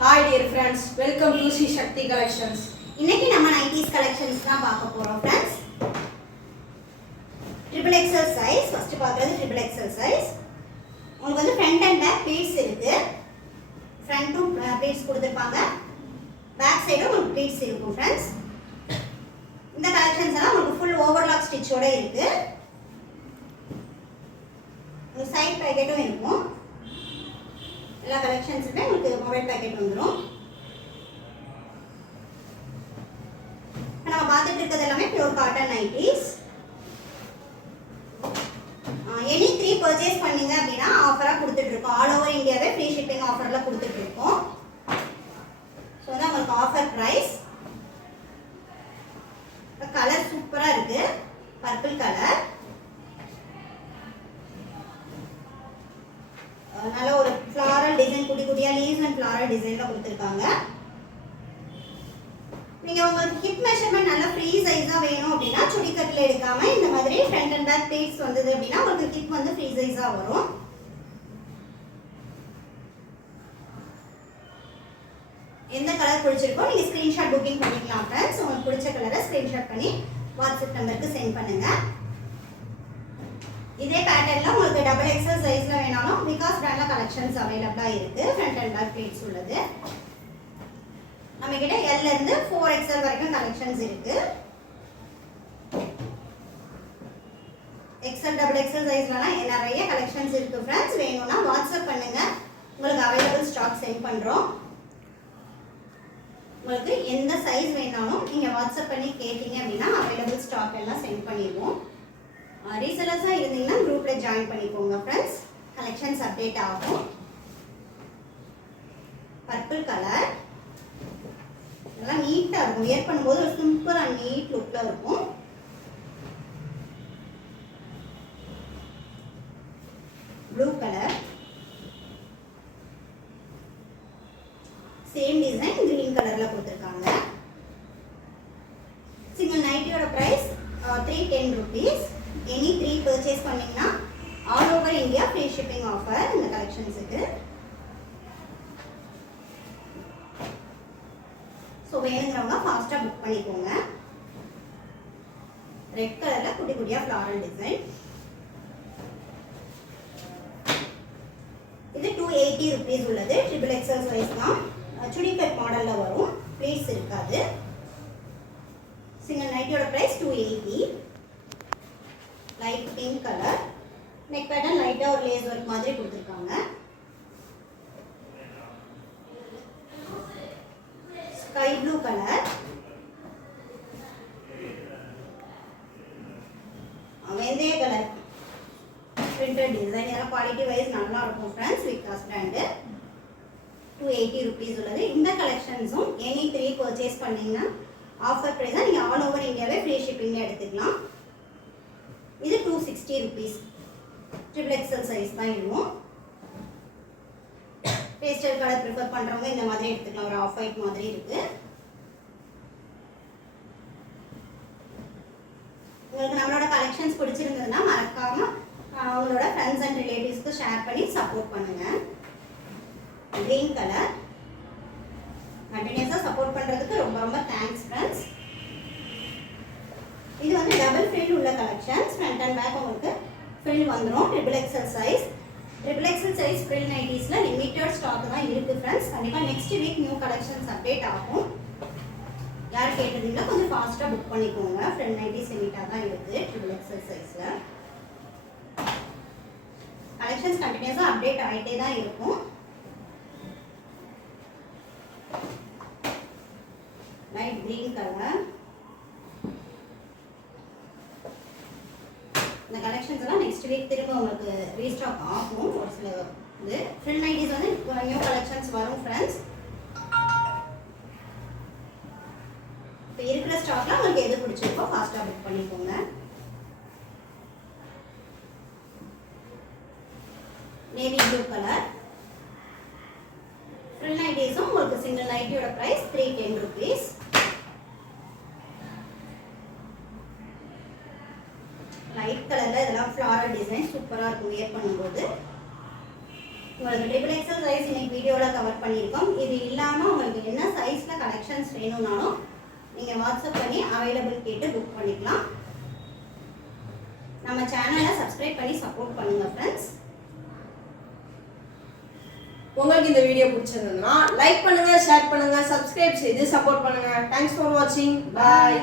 Hi dear friends, welcome to Sri Shakti Collections. இன்னைக்கு நம்ம 90s collections தான் பார்க்க போறோம் friends. Triple XL size, first பார்க்கிறது Triple XL size. உங்களுக்கு வந்து front and back pleats இருக்கு. Front to pleats கொடுத்திருப்பாங்க. Back side உங்களுக்கு pleats இருக்கும் friends. இந்த collections எல்லாம் உங்களுக்கு full overlock stitch ஓட இருக்கு. side packet-ம் இருக்கும். எல்லா கலெக்ஷன்ஸ்மே உங்களுக்கு மொபைல் பேக்கெட் வந்துரும். நம்ம பார்த்துட்டு இருக்கிறது எல்லாமே pure cotton nighties. Any 3 purchase பண்ணீங்க அப்படின்னா ஆஃபரா கொடுத்துட்டு இருக்கோம். ஆல் ஓவர் இந்தியாவே ஃப்ரீ ஷிப்பிங் ஆஃபர்ல கொடுத்துட்டு இருக்கோம். ஸோ தான் உங்களுக்கு ஆஃபர் பிரைஸ். கலர் சூப்பரா இருக்கு, பர்பிள் கலர். நல்ல ஒரு ஃப்ளாரல் டிசைன், குட்டி குட்டியா லீவ்ஸ் அண்ட் ஃப்ளாரல் டிசைன்ல கொடுத்திருக்காங்க. நீங்க உங்களுக்கு ஹிப் மெஷர்மென்ட் நல்ல ஃப்ரீ சைஸா வேணும் அப்படினா சுடி கட்ல எடுக்காம இந்த மாதிரி ஃப்ரண்ட் அண்ட் பேக் ப்ளீட்ஸ் வந்தது அப்படினா உங்களுக்கு ஹிப் வந்து ஃப்ரீ சைஸா வரும். எந்த கலர் பிடிச்சிருக்கோ நீங்க ஸ்கிரீன்ஷாட் புக்கிங் பண்ணிக்கலாம் फ्रेंड्स. உங்களுக்கு பிடிச்ச கலரை ஸ்கிரீன்ஷாட் பண்ணி வாட்ஸ்அப் நம்பருக்கு சென்ட் பண்ணுங்க. இதே பேட்டர்ன்ல உங்களுக்கு டபுள் எக்ஸ்எல் சைஸ்ல வேணாலும் விகாஸ் பிராண்ட்ல கலெக்ஷன்ஸ் அவேலபிளா இருக்கு. ஃப்ரண்ட் அண்ட் பேக் ப்ளீட்ஸ் உள்ளது. நம்ம கிட்ட L ல இருந்து 4XL வரைக்கும் கலெக்ஷன்ஸ் இருக்கு. XL டபுள் எக்ஸ்எல் சைஸ்லலாம் நிறைய கலெக்ஷன்ஸ் இருக்கு फ्रेंड्स. வேணும்னா வாட்ஸ்அப் பண்ணுங்க, உங்களுக்கு அவேலபிள் ஸ்டாக் சென்ட் பண்றோம். உங்களுக்கு எந்த சைஸ் வேணாலும் நீங்க வாட்ஸ்அப் பண்ணி கேட்டீங்க அப்படினா அவேலபிள் ஸ்டாக் எல்லாம் சென்ட் பண்ணிடுவோம். ரீசெல்லர்ஸா இருந்தீங்கன்னா குரூப்ல ஜாயின் பண்ணிக்கோங்க फ्रेंड्स. கலெக்ஷன்ஸ் அப்டேட் ஆகும். பர்பிள் கலர் நல்லா நீட்டா இருக்கும். வியர் பண்ணும்போது ஒரு சிம்பிள் அண்ட் நீட் லுக்ல இருக்கும். Blue colour same design green கலர்ல கொடுத்திருக்காங்க. சிங்கிள் நைட்டியோட பிரைஸ் 310 rupees. எனி 3 பர்ச்சேஸ் பண்ணீங்கன்னா all over India free shipping offer இந்த கலெக்ஷன்ஸுக்கு. ஸோ வேணுங்கிறவங்க ஃபாஸ்ட்டாக புக் பண்ணிக்கோங்க. ரெட் கலரில் குட்டி குட்டியாக ஃப்ளாரல் டிசைன். இது 280 rupees உள்ளது. ட்ரிபிள் எக்ஸ்எல் சைஸ் தான். சுடி கட் மாடலில் வரும், ப்ளீட்ஸ் இருக்காது. சிங்கிள் நைட்டியோட price 280. Light pink colour. Neck pattern லைட்டாக ஒரு லேஸ் ஒர்க் மாதிரி கொடுத்துருக்காங்க. Sky blue colour. வெந்தய கலர் பிரிண்டட் டிசைன். இதெல்லாம் குவாலிட்டி வைஸ் நல்லா இருக்கும் ஃப்ரெண்ட்ஸ். விகாஸ் பிராண்டு 280 rupees உள்ளது. இந்த கலெக்ஷன்ஸும் எனி 3 பர்ச்சேஸ் பண்ணீங்கன்னா ஆஃபர் ப்ரைஸாக நீங்கள் ஆல் ஓவர் இந்தியாவே ஃப்ரீ ஷிப்பிங்கில் எடுத்துக்கலாம். இது 260 rupees. ட்ரிபிள் எக்ஸ்எல் சைஸ் தான் இருக்கும். பேஸ்டல் கலர் ப்ரிஃபர் பண்ணுறவங்க இந்த மாதிரி எடுத்துக்கலாம். ஒரு ஆஃப் ஒயிட் மாதிரி இருக்கு. உங்களுக்கு நம்மளோட கலெக்ஷன்ஸ் பிடிச்சிருந்ததுன்னா மறக்காம உங்களோட ஃப்ரெண்ட்ஸ் அண்ட் ரிலேட்டிவ்ஸ்க்கு ஷேர் பண்ணி சப்போர்ட் பண்ணுங்க. Green colour. கண்டினியூஸாக சப்போர்ட் பண்ணுறதுக்கு ரொம்ப ரொம்ப தேங்க்ஸ் ஃப்ரெண்ட்ஸ். இது வந்து டபுள் ஃப்ரில் உள்ள கலெக்ஷன்ஸ். ஃப்ரண்ட் அண்ட் பேக் உங்களுக்கு ஃப்ரில் வந்துடும். Triple XL size. Triple XL size frill நைட்டிஸில் லிமிட்டட் ஸ்டாக் தான் இருக்குது ஃப்ரெண்ட்ஸ். கண்டிப்பாக next week new collections update ஆகும். யார் கேட்டதுன்னா கொஞ்சம் ஃபாஸ்ட்டாக புக் பண்ணிக்கோங்க. ஃப்ரண்ட் நைட்டிஸ் லிமிட்டாக தான் இருக்குது ட்ரிபிள் எக்ஸ்எல் சைஸில். கலெக்ஷன்ஸ் கண்டினியூஸாக அப்டேட் ஆகிட்டே தான் இருக்கும். Light green colour. இந்த கலெக்ஷன்ஸ் எல்லாம் நெக்ஸ்ட் வீக் திரும்ப உங்களுக்கு ரீஸ்டாக் ஆகும். ஒரு சில இது ஃப்ரில் நைட்டிஸ் வந்து நியூ கலெக்ஷன்ஸ் வரும் ஃப்ரெண்ட்ஸ். இப்போ இருக்கிற ஸ்டாக்ல உங்களுக்கு எது பிடிச்சிருக்கோ ஃபாஸ்ட்டாக புக் பண்ணிக்கோங்க. Navy blue colour. ஃப்ரில் நைட்டிஸும் உங்களுக்கு சிங்கிள் நைட்டியோட ப்ரைஸ் 310 rupees. லைட் கலர்ல இதெல்லாம் ஃப்ளாரல் டிசைன் சூப்பரா இருக்கும் வியர் பண்ணும்போது. உங்களுக்கு ட்ரிபிள் எக்ஸல் சைஸ் இன்னைக்கு வீடியோவில் கவர் பண்ணியிருக்கோம். இது இல்லாமல் உங்களுக்கு என்ன சைஸில் கலெக்ஷன்ஸ் வேணும்னாலும் நீங்கள் வாட்ஸ்அப் பண்ணி அவைலபிள் கேட்டு புக் பண்ணிக்கலாம். நம்ம சேனலை சப்ஸ்கிரைப் பண்ணி சப்போர்ட் பண்ணுங்கள் ஃப்ரெண்ட்ஸ். உங்களுக்கு இந்த வீடியோ பிடிச்சிருந்ததுன்னா லைக் பண்ணுங்க, ஷேர் பண்ணுங்க, சப்ஸ்கிரைப் செய்து சப்போர்ட் பண்ணுங்க. தேங்க்ஸ் ஃபார் வாட்சிங். பாய்.